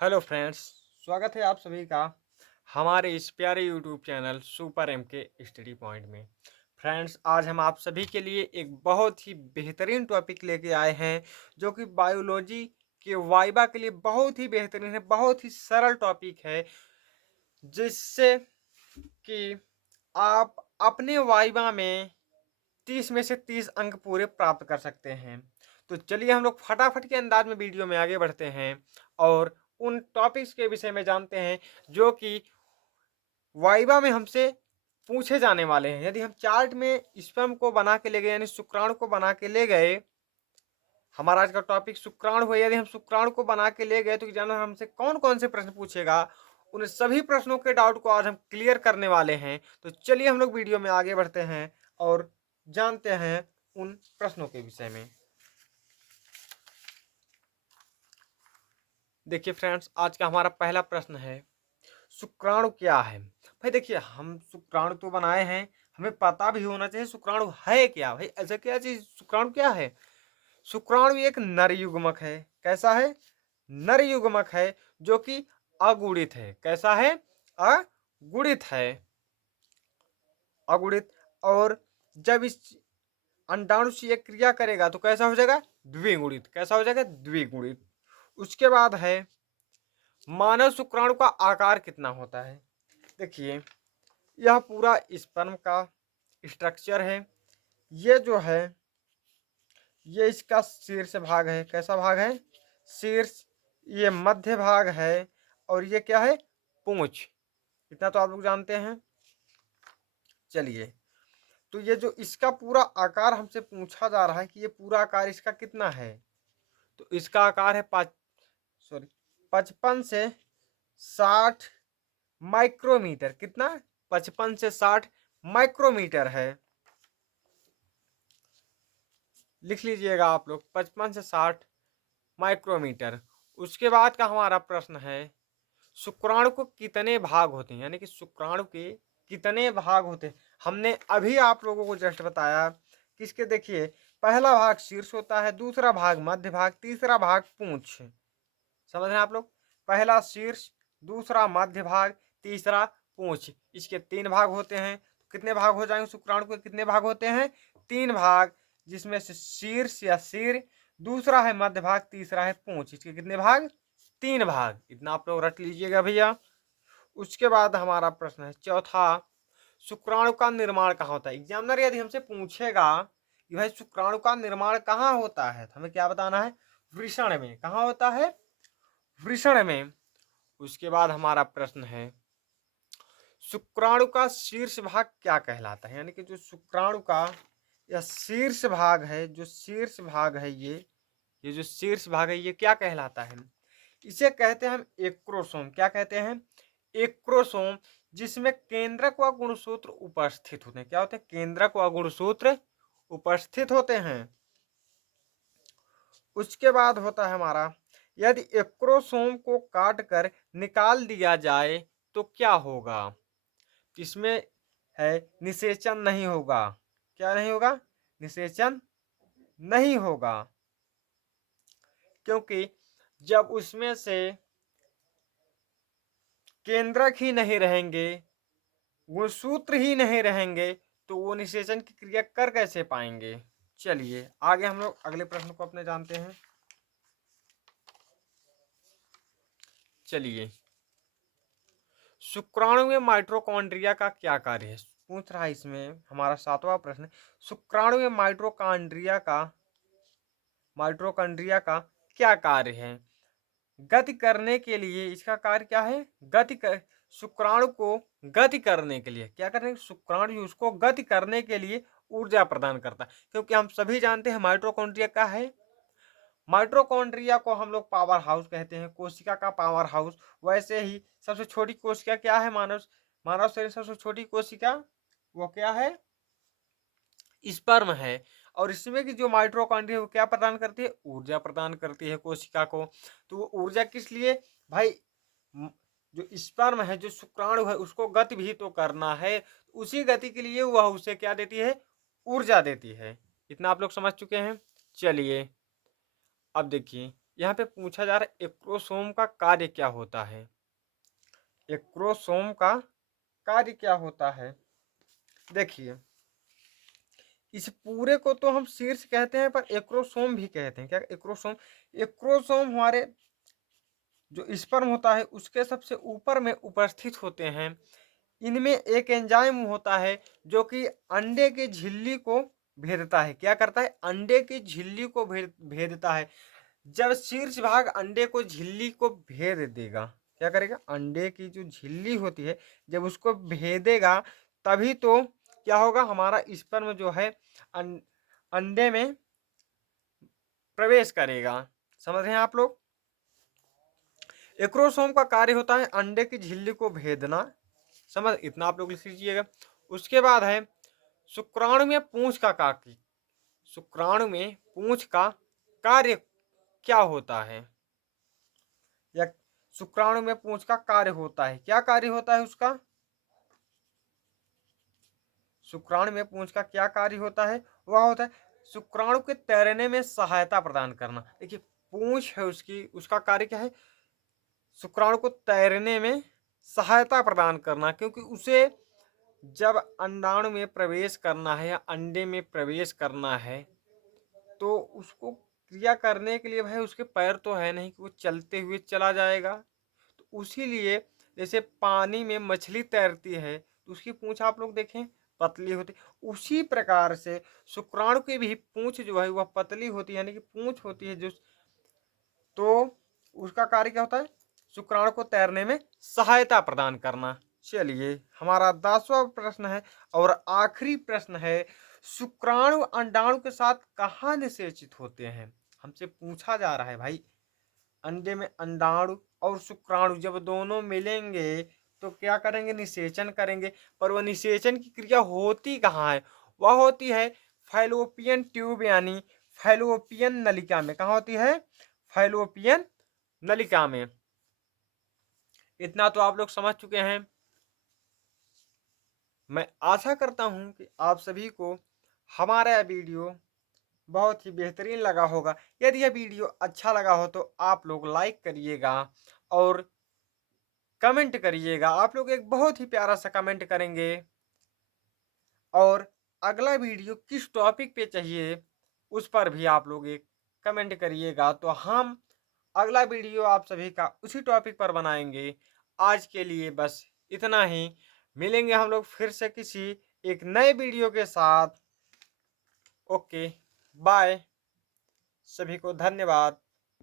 Hello friends, स्वागत है आप सभी का हमारे इस प्यारे यूट्यूब चैनल सुपर एम के स्टडी पॉइंट में। फ्रेंड्स, आज हम आप सभी के लिए एक बहुत ही बेहतरीन टॉपिक लेके आए हैं जो कि बायोलॉजी के वाइवा के लिए बहुत ही बेहतरीन है, बहुत ही सरल टॉपिक है जिससे कि आप अपने वाइवा में 30 में से 30 अंक पूरे प्राप्त कर सकते हैं। तो चलिए हम लोग फटाफट के अंदाज में वीडियो में आगे बढ़ते हैं और उन टॉपिक्स के विषय में जानते हैं जो कि वाइवा में हमसे पूछे जाने वाले हैं। यदि हम चार्ट में स्पर्म को बना के ले गए, यानी शुक्राणु को बना के ले गए, हमारा आज का टॉपिक शुक्राणु है। यदि हम शुक्राणु को बना के ले गए तो जानवर हमसे कौन कौन से प्रश्न पूछेगा, उन सभी प्रश्नों के डाउट को आज हम क्लियर करने वाले हैं। तो चलिए हम लोग वीडियो में आगे बढ़ते हैं और जानते हैं उन प्रश्नों के विषय में। देखिए फ्रेंड्स, आज का हमारा पहला प्रश्न है, शुक्राणु क्या है। भाई देखिए, हम शुक्राणु तो बनाए हैं, हमें पता भी होना चाहिए शुक्राणु है क्या। भाई ऐसा क्या चीज, शुक्राणु क्या है। शुक्राणु एक नर युग्मक है। कैसा है? नर युग्मक है जो कि अगुणित है। कैसा है? अगुणित है। अगुणित। और जब इस अंडाणु से ये क्रिया करेगा तो कैसा हो जाएगा? द्विगुणित। कैसा हो जाएगा? द्विगुणित। उसके बाद है, मानव शुक्राणु का आकार कितना होता है। देखिए, यह पूरा स्पर्म का स्ट्रक्चर है। ये जो है, ये इसका शीर्ष भाग है। कैसा भाग है? शीर्ष। ये मध्य भाग है और ये क्या है? पूंछ। इतना तो आप लोग जानते हैं। चलिए, तो ये जो इसका पूरा आकार हमसे पूछा जा रहा है कि ये पूरा आकार इसका कितना है, तो इसका आकार है 55 से 60 माइक्रोमीटर। कितना? 55 से 60 माइक्रोमीटर है। लिख लीजिएगा आप लोग, 55 से 60 माइक्रोमीटर। उसके बाद का हमारा प्रश्न है, शुक्राणु को कितने भाग होते हैं, यानी कि शुक्राणु के कितने भाग होते हैं। हमने अभी आप लोगों को जस्ट बताया किसके। देखिए, पहला भाग शीर्ष होता है, दूसरा भाग मध्य भाग, तीसरा भाग पूंछ। समझ रहे हैं आप लोग? पहला शीर्ष, दूसरा मध्य भाग, तीसरा पूंछ। इसके 3 भाग होते हैं। कितने भाग हो जाएंगे शुक्राणु के? कितने भाग होते हैं? 3 भाग, जिसमें से शीर्ष या सिर, दूसरा है मध्य भाग, तीसरा है पूंछ। इसके कितने भाग? 3 भाग। इतना आप लोग रट लीजिएगा भैया। उसके बाद हमारा प्रश्न है चौथा, शुक्राणु का निर्माण कहाँ होता है। एग्जामिनर यदि हमसे पूछेगा कि भाई शुक्राणु का निर्माण कहाँ होता है, तो हमें क्या बताना है? वृषण में। कहाँ होता है? वृषण में। उसके बाद हमारा प्रश्न है, शुक्राणु का शीर्ष भाग क्या कहलाता है, यानी कि जो शुक्राणु का यह शीर्ष भाग है, जो शीर्ष भाग है, ये जो शीर्ष भाग है, ये क्या कहलाता है? इसे कहते हैं हम एक्रोसोम। क्या कहते हैं? एक्रोसोम। जिसमें केंद्रक व गुणसूत्र उपस्थित होते हैं। क्या होते हैं? केंद्रक व गुणसूत्र उपस्थित होते हैं। उसके बाद होता है हमारा, यदि एक्रोसोम को काट कर निकाल दिया जाए तो क्या होगा। इसमें है, निषेचन नहीं होगा। क्या नहीं होगा? निषेचन नहीं होगा, क्योंकि जब उसमें से केंद्रक ही नहीं रहेंगे, गुणसूत्र ही नहीं रहेंगे, तो वो निषेचन की क्रिया कर कैसे पाएंगे। चलिए आगे हम लोग अगले प्रश्न को अपने जानते हैं। चलिए, शुक्राणु में माइटोकॉन्ड्रिया का क्या कार्य है, पूछ रहा है इसमें हमारा 7वां प्रश्न। शुक्राणु में माइटोकॉन्ड्रिया का क्या कार्य है। गति करने के लिए इसका कार्य क्या है? शुक्राणु को गति करने के लिए क्या करने? शुक्राणु उसको गति करने के लिए ऊर्जा प्रदान करता है। क्योंकि हम सभी जानते हैं माइटोकॉन्ड्रिया क्या है। माइटोकॉन्ड्रिया को हम लोग पावर हाउस कहते हैं, कोशिका का पावर हाउस। वैसे ही सबसे छोटी कोशिका क्या है? मानव शरीर सबसे छोटी कोशिका वो क्या है? स्पर्म है। और इसमें की जो माइटोकॉन्ड्रिया वो क्या प्रदान करती है? ऊर्जा प्रदान करती है कोशिका को। तो वो ऊर्जा किस लिए? भाई, जो स्पर्म है, जो शुक्राणु है, उसको गति भी तो करना है। उसी गति के लिए वह उसे क्या देती है? ऊर्जा देती है। इतना आप लोग समझ चुके हैं। चलिए अब देखिए, यहाँ पे पूछा जा रहा है एक्रोसोम का कार्य क्या होता है। एक्रोसोम का कार्य क्या होता है, देखिए इस पूरे को तो हम शीर्ष कहते हैं पर एक्रोसोम भी कहते हैं। क्या एक्रोसोम, एक्रोसोम हमारे जो स्पर्म होता है उसके सबसे ऊपर में उपस्थित होते हैं। इनमें एक एंजाइम होता है जो कि अंडे की झिल्ली को भेदता है। क्या करता है, अंडे की झिल्ली को भेदता है। जब शीर्ष भाग अंडे को झिल्ली को भेद देगा, क्या करेगा, अंडे की जो झिल्ली होती है जब उसको भेदेगा तभी तो क्या होगा, हमारा स्पर्म जो है अंडे में प्रवेश करेगा। समझ रहे हैं आप लोग। एक्रोसोम का कार्य होता है अंडे की झिल्ली को भेदना। समझ, इतना आप लोग लिख लीजिएगा। उसके बाद है शुक्राणु में पूंछ का कार्य। शुक्राणु में पूंछ का कार्य क्या होता है, या शुक्राणु में पूंछ का कार्य होता है, क्या कार्य होता है उसका। शुक्राणु में पूंछ का क्या कार्य होता है, वह होता है शुक्राणु के तैरने में सहायता प्रदान करना। देखिए पूंछ है उसकी, उसका कार्य क्या है, शुक्राणु को तैरने में सहायता प्रदान करना। क्योंकि उसे जब अंडाणु में प्रवेश करना है या अंडे में प्रवेश करना है तो उसको क्रिया करने के लिए भाई उसके पैर तो है नहीं कि वो चलते हुए चला जाएगा। तो उसी लिए जैसे पानी में मछली तैरती है तो उसकी पूंछ आप लोग देखें पतली होती, उसी प्रकार से शुक्राणु की भी पूंछ जो है वह पतली होती है, यानी कि पूंछ होती है जो, तो उसका कार्य क्या होता है, शुक्राणु को तैरने में सहायता प्रदान करना। चलिए हमारा 10वां प्रश्न है और आखिरी प्रश्न है, शुक्राणु अंडाणु के साथ कहाँ निषेचित होते हैं। हमसे पूछा जा रहा है भाई, अंडे में अंडाणु और शुक्राणु जब दोनों मिलेंगे तो क्या करेंगे, निषेचन करेंगे। पर वह निषेचन की क्रिया होती कहाँ है, वह होती है फैलोपियन ट्यूब यानी फैलोपियन नलिका में। कहाँ होती है, फैलोपियन नलिका में। इतना तो आप लोग समझ चुके हैं। मैं आशा करता हूं कि आप सभी को हमारा यह वीडियो बहुत ही बेहतरीन लगा होगा। यदि यह वीडियो अच्छा लगा हो तो आप लोग लाइक करिएगा और कमेंट करिएगा। आप लोग एक बहुत ही प्यारा सा कमेंट करेंगे। और अगला वीडियो किस टॉपिक पे चाहिए उस पर भी आप लोग एक कमेंट करिएगा, तो हम अगला वीडियो आप सभी का उसी टॉपिक पर बनाएंगे। आज के लिए बस इतना ही। मिलेंगे हम लोग फिर से किसी एक नए वीडियो के साथ। ओके बाय, सभी को धन्यवाद।